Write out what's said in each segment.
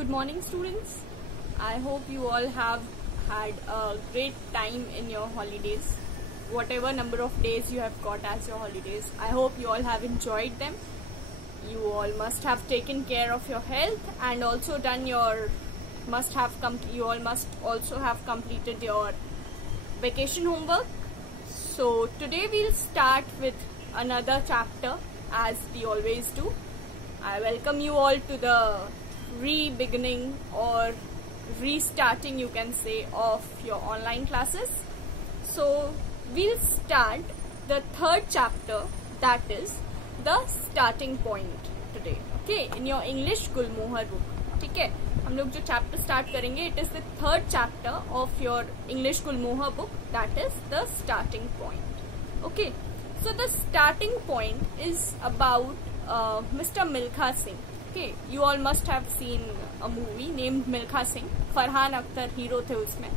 Good morning, students. I hope you all have had a great time in your holidays. Whatever number of days you have got as your holidays, I hope you all have enjoyed them. You all must have taken care of your health and also done your you all must also have completed your vacation homework. So today we'll start with another chapter as we always do. I welcome you all to the re-beginning or restarting, you can say, of your online classes. So we'll start the third chapter, that is the starting point today. Okay, in your English Gulmohar book. ठीक है, हम लोग जो chapter start करेंगे, it is the third chapter of your English Gulmohar book, that is the starting point. Okay, so the starting point is about mister Milkha Singh. Okay, you all must have seen a movie named Milkha Singh. Farhan Akhtar hero थे उसमें.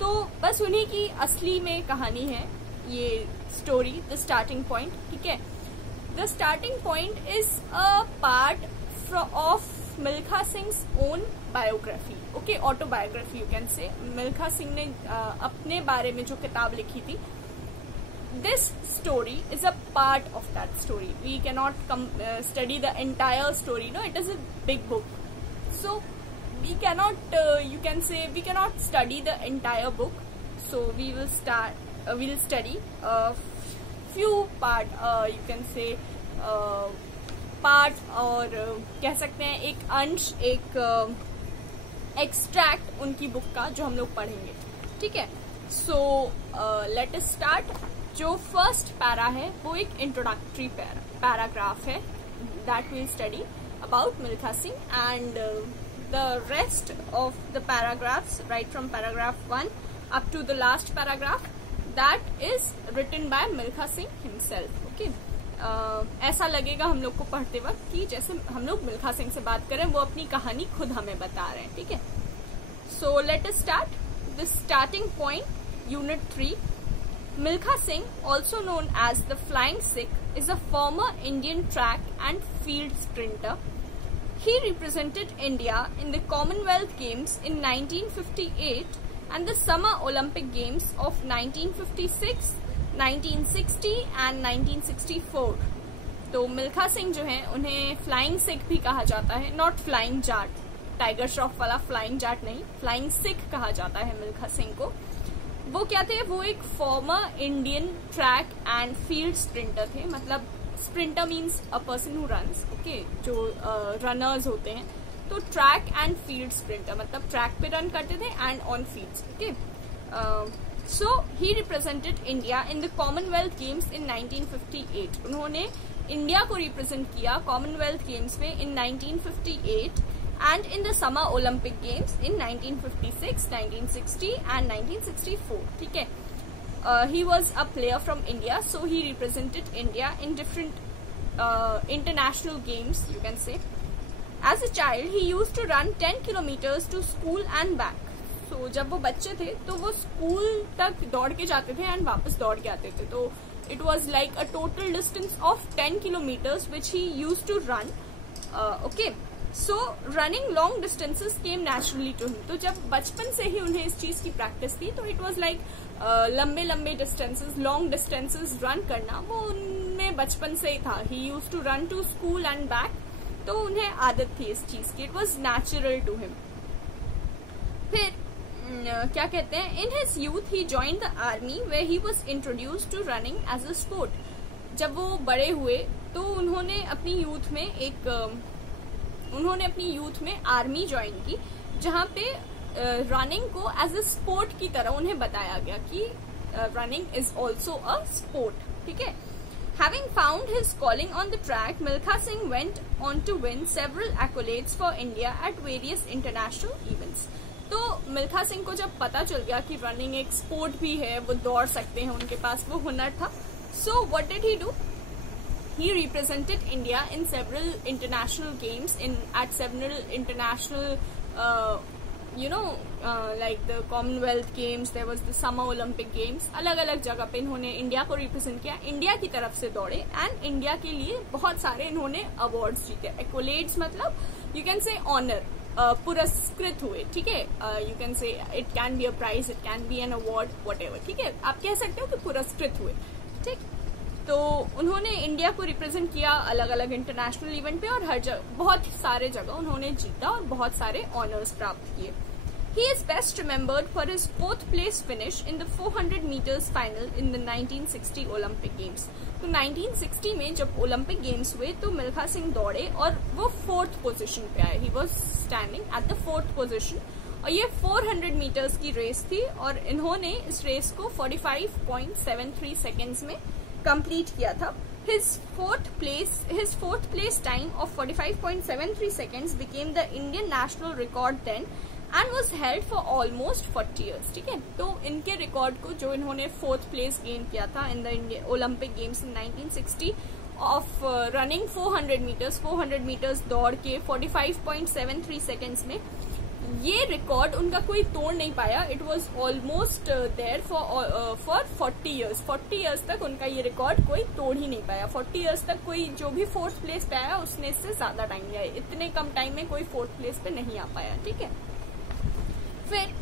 तो बस उन्हीं की असली में कहानी है ये स्टोरी, द स्टार्टिंग पॉइंट. ठीक है, the starting point is a part of Milkha Singh's own biography. Okay, autobiography you can say. Milkha Singh ने अपने बारे में जो किताब लिखी थी, this story is a part of that story. We cannot study the entire story. No, it is a big book. So we cannot, you can say, we cannot study the entire book. So we will we'll study a few part, you can say, part, और कह सकते हैं एक अंश, एक extract उनकी book का जो हम लोग पढ़ेंगे. ठीक है, सो लेट अस स्टार्ट. जो फर्स्ट पैरा है वो एक इंट्रोडक्टरी पैराग्राफ है, that will study about Milkha Singh, and the rest of the paragraphs right from paragraph 1 up to the last paragraph, that is written by Milkha Singh himself. Okay, ऐसा लगेगा हम लोग को पढ़ते वक्त कि जैसे हम लोग मिल्खा सिंह से बात करें, वो अपनी कहानी खुद हमें बता रहे हैं. ठीक है, so let us start the starting point, unit 3. Milkha Singh, also known as the flying Sikh, is a former Indian track and field sprinter. He represented India in the Commonwealth Games in 1958 and the Summer Olympic Games of 1956, 1960 and 1964. तो मिल्खा सिंह जो हैं उन्हें flying Sikh भी कहा जाता है, not flying Jat, tiger Shroff वाला flying Jat नहीं, फ्लाइंग सिख कहा जाता है मिल्खा सिंह को. वो क्या थे? वो एक farmer Indian track and field sprinter थे. मतलब sprinter means a person who runs. Okay, जो रनर्स होते हैं. तो ट्रैक एंड फील्ड स्प्रिंटर मतलब ट्रैक पे रन करते थे and on fields. Okay, So he represented India in the Commonwealth Games in 1958. उन्होंने इंडिया को रिप्रेजेंट किया कॉमनवेल्थ गेम्स में in 1958 and in the Summer Olympic Games in 1956, 1960 and 1964. ठीक है, he was a player from India, so he represented India in different international games, you can say. As a child, he used to run 10 kilometers to school and back. तो जब वो बच्चे थे तो वो school तक दौड़ के जाते थे एंड वापस दौड़ के आते थे. तो it was like a total distance of 10 kilometres which he use to run. Okay, so running long distances came naturally to him. तो जब बचपन से ही उन्हें इस चीज की प्रैक्टिस थी, तो इट वॉज लाइक लंबे लंबे डिस्टेंसेस, लॉन्ग डिस्टेंसेस रन करना वो उनमें बचपन से ही था. He use to run to school and back. तो उन्हें आदत थी इस चीज की, it was natural to him. फिर क्या कहते हैं, in his youth he joined the army where he was introduced to running as a sport. जब वो बड़े हुए तो उन्होंने अपनी यूथ में आर्मी ज्वाइन की, जहाँ पे रनिंग को एज अ स्पोर्ट की तरह उन्हें बताया गया कि running is also a sport. ठीक है, Having found his calling on the track, Milkha Singh went on to win several accolades for India at various international events. तो मिल्खा सिंह को जब पता चल गया कि रनिंग एक स्पोर्ट भी है, वो दौड़ सकते हैं, उनके पास वो हुनर था. So what did he do? He represented India in several international games, at several international, like the Commonwealth Games, there was the Summer Olympic Games. अलग अलग जगह पे इन्होंने इंडिया को रिप्रेजेंट किया, इंडिया की तरफ से दौड़े एंड इंडिया के लिए बहुत सारे इन्होंने अवार्ड्स जीते. एक्कोलेड्स मतलब यू कैन से ऑनर. पुरस्कृत हुए, ठीक है। You can say it can be a prize, it can be an award, whatever, ठीक है, आप कह सकते हो कि पुरस्कृत हुए, ठीक। तो उन्होंने इंडिया को रिप्रेजेंट किया अलग अलग इंटरनेशनल इवेंट पे, और हर जगह बहुत सारे जगह उन्होंने जीता और बहुत सारे ऑनर्स प्राप्त किए। He is best remembered for his 4th place finish in the 400 meters final in the 1960 Olympic Games. तो 1960 में जब ओलंपिक गेम्स हुए तो मिल्खा सिंह दौड़े और वो 4th पोजीशन पे आए। He was standing at the 4th position और ये 400 मीटर्स की रेस थी और इन्होंने इस रेस को 45.73 सेकेंड्स में कंप्लीट किया था। His fourth place time of 45.73 seconds became the Indian national record then and was held for almost 40 years, ठीक है। तो इनके रिकॉर्ड को, जो इन्होंने 4th प्लेस गेन किया था in the Olympic games in 1960 of running 400 metres दौड़ के 45.73 सेकेंड्स में, ये रिकॉर्ड उनका कोई तोड़ नहीं पाया। It was almost there for 40 years. 40 years तक उनका ये रिकॉर्ड कोई तोड़ ही नहीं पाया। 40 ईयर्स तक कोई जो भी 4th प्लेस पे आया उसने इससे ज्यादा टाइम लिया। इतने कम टाइम में कोई 4th प्लेस पे नहीं आ पाया, ठीक है। फिर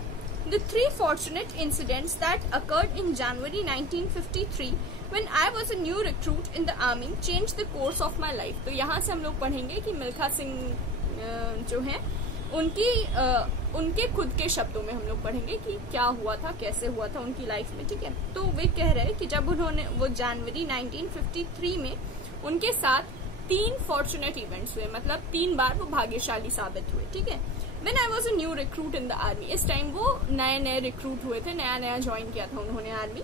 the 3 fortunate incidents that occurred in January 1953 when I was a new recruit in the army changed the course of my life। तो यहाँ से हम लोग पढ़ेंगे कि मिल्खा सिंह जो हैं उनके खुद के शब्दों में हम लोग पढ़ेंगे कि क्या हुआ था, कैसे हुआ था उनकी लाइफ में, ठीक है। तो वे कह रहे हैं कि जब वो जनवरी 1953 में उनके साथ 3 फॉर्चुनेट इवेंट्स हुए, मतलब 3 बार वो भाग्यशाली साबित हुए, ठीक है। When I was a new recruit in the army, इस टाइम वो नए रिक्रूट हुए थे, नया ज्वाइन किया था उन्होंने army.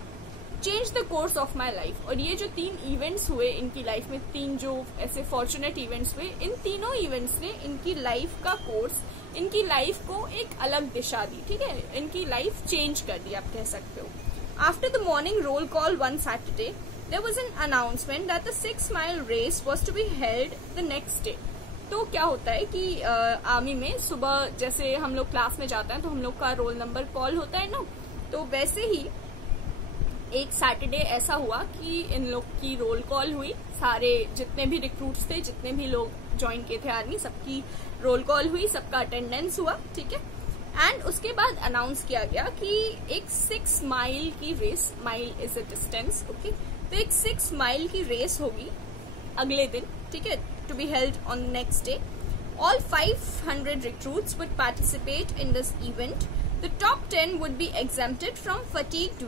Change the course of my life, और ये जो 3 इवेंट्स हुए इनकी लाइफ में, 3 जो ऐसे फॉर्चुनेट इवेंट्स हुए, इन तीनों इवेंट्स ने इनकी लाइफ का कोर्स, इनकी लाइफ को एक अलग दिशा दी, ठीक है। इनकी लाइफ चेंज कर दी, आप कह सकते हो। After the morning roll call one Saturday there was an announcement that the 6-mile race was to be held the next day। तो क्या होता है कि आर्मी में सुबह जैसे हम लोग क्लास में जाते हैं तो हम लोग का रोल नंबर कॉल होता है ना, तो वैसे ही एक सैटरडे ऐसा हुआ कि इन लोग की रोल कॉल हुई। सारे जितने भी रिक्रूट्स थे, जितने भी लोग ज्वाइन किए थे आर्मी, सबकी रोल कॉल हुई, सबका अटेंडेंस हुआ, ठीक है। एंड उसके बाद अनाउंस किया गया कि एक 6 माइल की रेस, mile is a distance, okay, तो एक 6 माइल की रेस होगी अगले दिन, ठीक है, to be held on the next day. All 500 recruits would participate in this event. The top 10 would be exempted from fatigue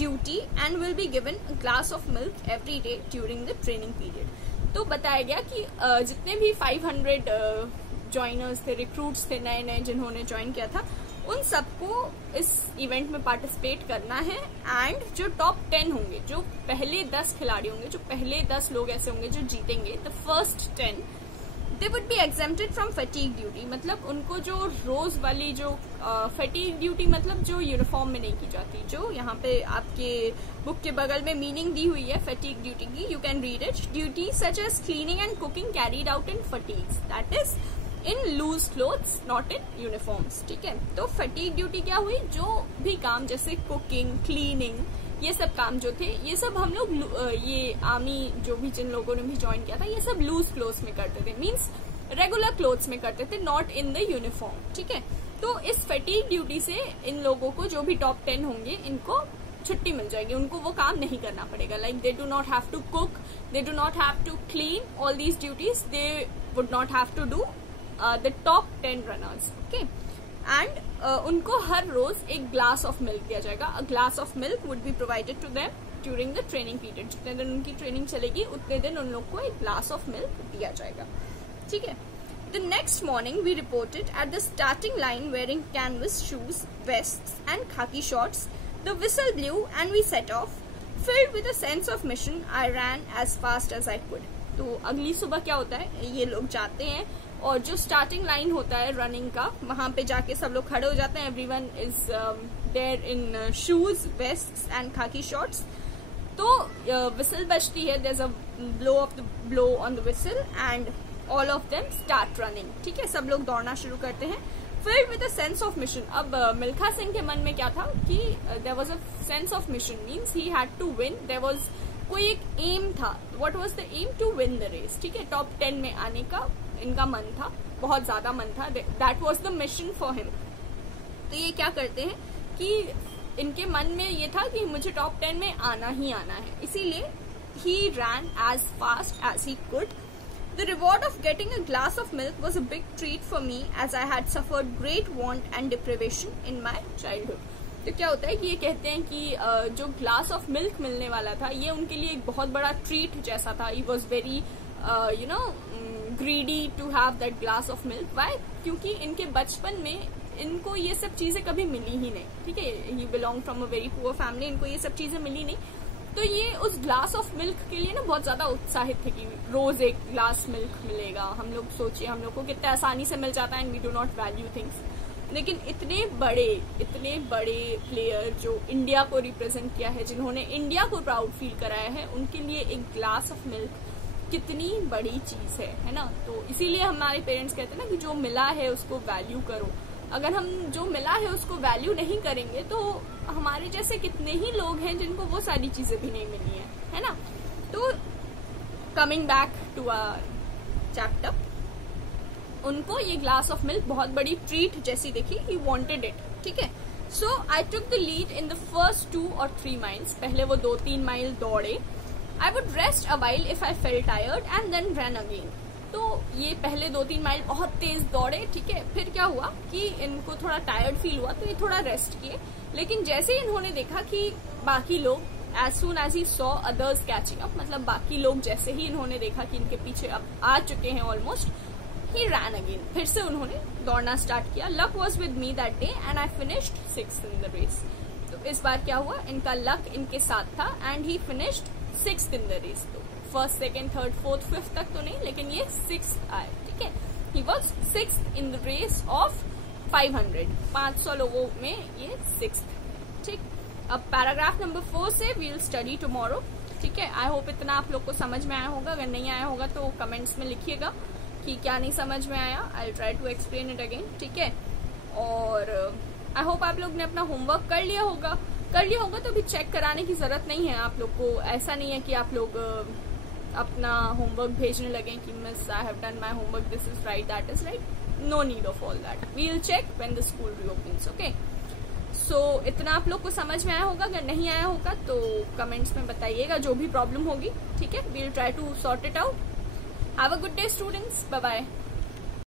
duty and will be given a glass of milk every day during the training period. तो बताया गया कि जितने भी 500 joiners थे, recruits थे नए जिन्होंने ज्वाइन किया था, उन सबको इस इवेंट में पार्टिसिपेट करना है। एंड जो टॉप 10 होंगे, जो पहले 10 खिलाड़ी होंगे, जो पहले 10 लोग ऐसे होंगे जो जीतेंगे, the first 10 they would be exempted from fatigue duty. मतलब उनको जो रोज वाली जो फटीग ड्यूटी, मतलब जो यूनिफॉर्म में नहीं की जाती, जो यहाँ पे आपके बुक के बगल में मीनिंग दी हुई है फटीग ड्यूटी की, you can read it. Duty such as cleaning and cooking carried out in fatigues, that is in loose clothes not in uniforms, ठीक है। तो फटीग ड्यूटी क्या हुई, जो भी काम जैसे कुकिंग, क्लीनिंग, ये सब काम जो थे, ये सब हम लोग ये आर्मी जो भी जिन लोगों ने भी ज्वाइन किया था, ये सब लूज क्लोथ्स में करते थे, मीन्स रेगुलर क्लोथ्स में करते थे, नॉट इन द यूनिफॉर्म, ठीक है। तो इस फटीग ड्यूटी से इन लोगों को, जो भी टॉप 10 होंगे, इनको छुट्टी मिल जाएगी, उनको वो काम नहीं करना पड़ेगा। Like they do not have to cook, they do not have to clean, all these duties they would not have to do the top 10 runners, okay, and उनको हर रोज एक ग्लास ऑफ मिल्क दिया जाएगा। A glass of milk would be provided to them during the training period। जितने दिन उनकी training चलेगी उतने दिन उन लोग को एक ग्लास ऑफ मिल्क दिया जाएगा, ठीक है। The next morning we reported at the starting line wearing canvas shoes, vests and khaki shorts. The whistle blew and we set off. Filled with a sense of mission, I ran as fast as I could। तो अगली सुबह क्या होता है, ये लोग जाते हैं और जो स्टार्टिंग लाइन होता है रनिंग का, वहां पे जाके सब लोग खड़े हो जाते हैं। Everyone is there in shoes, vests and khaki shorts. तो विसल बजती है, there is a blow on the whistle and all of them start running, ठीक है। सब लोग दौड़ना शुरू करते हैं। Filled with a sense of mission. अब मिल्खा सिंह के मन में क्या था कि there was a sense of mission, means he had to win. There was कोई एक एम था। What was the aim? To win the race, ठीक है। टॉप 10 में आने का इनका मन था। बहुत ज्यादा मन था, that was the mission for him. तो ये क्या करते हैं कि इनके मन में ये था कि मुझे टॉप 10 में आना ही आना है, इसीलिए he ran as fast as he could. The reward of getting a glass of milk was a big treat for me as I had suffered great want and deprivation in my childhood. तो क्या होता है कि ये कहते हैं कि जो ग्लास ऑफ मिल्क मिलने वाला था ये उनके लिए एक बहुत बड़ा ट्रीट जैसा था। He was very greedy to have that glass of milk. Why? क्योंकि इनके बचपन में इनको ये सब चीजें कभी मिली ही नहीं, ठीक है। He belong from a very poor family, इनको ये सब चीजें मिली नहीं, तो ये उस ग्लास ऑफ मिल्क के लिए ना बहुत ज्यादा उत्साहित थे कि रोज एक ग्लास मिल्क मिलेगा। हम लोग सोचिए हम लोग को कितने आसानी से मिल जाता है, and we do not value things. लेकिन इतने बड़े प्लेयर जो इंडिया को रिप्रेजेंट किया है, जिन्होंने इंडिया को प्राउड फील कराया है, उनके लिए एक ग्लास ऑफ मिल्क कितनी बड़ी चीज है ना। तो इसीलिए हमारे पेरेंट्स कहते हैं ना कि जो मिला है उसको वैल्यू करो। अगर हम जो मिला है उसको वैल्यू नहीं करेंगे तो हमारे जैसे कितने ही लोग हैं जिनको वो सारी चीजें भी नहीं मिली है ना। तो coming back to our chapter, उनको ये ग्लास ऑफ मिल्क बहुत बड़ी ट्रीट जैसी दिखी, ही वांटेड इट, ठीक है। So I took the lead in the first 2 or 3 miles। पहले वो 2-3 माइल दौड़े। I would rest a while if I felt tired and then run again. तो ये पहले 2-3 माइल बहुत तेज दौड़े, ठीक है। फिर क्या हुआ कि इनको थोड़ा टायर्ड फील हुआ तो ये थोड़ा रेस्ट किए। लेकिन जैसे ही इन्होंने देखा कि बाकी लोग, as soon as he saw others catching up, मतलब बाकी लोग जैसे ही इन्होंने देखा कि इनके पीछे अब आ चुके हैं ऑलमोस्ट, ही रैन अगेन। फिर से उन्होंने दौड़ना स्टार्ट किया। Luck was with me that day and I finished 6th in the race. तो इस बार क्या हुआ, इनका लक इनके साथ था and he finished 6th in the race. तो 1st, 2nd, 3rd, 4th, 5th तक तो नहीं, लेकिन ये 6th आए, ठीक है। He was 6th in the race of 500 लोगों में ये 6th, ठीक। अब पैराग्राफ नंबर 4 से वील स्टडी टुमारो, ठीक है। आई होप इतना आप लोग को समझ में आया होगा। अगर नहीं आया होगा तो कमेंट्स में लिखिएगा कि क्या नहीं समझ में आया। I try to explain it again, ठीक है। और आई होप आप लोग ने अपना होमवर्क कर लिया होगा तो अभी चेक कराने की जरूरत नहीं है आप लोग को। ऐसा नहीं है कि आप लोग अपना होमवर्क भेजने लगे कि miss I have done my homework, this is right, that is right. No need of all that, we will check when the school reopens, okay. So इतना आप लोग को समझ में आया होगा। अगर नहीं आया होगा तो कमेंट्स में बताइएगा जो भी प्रॉब्लम होगी, ठीक है। We will try to sort it out. Have a good day students, bye bye.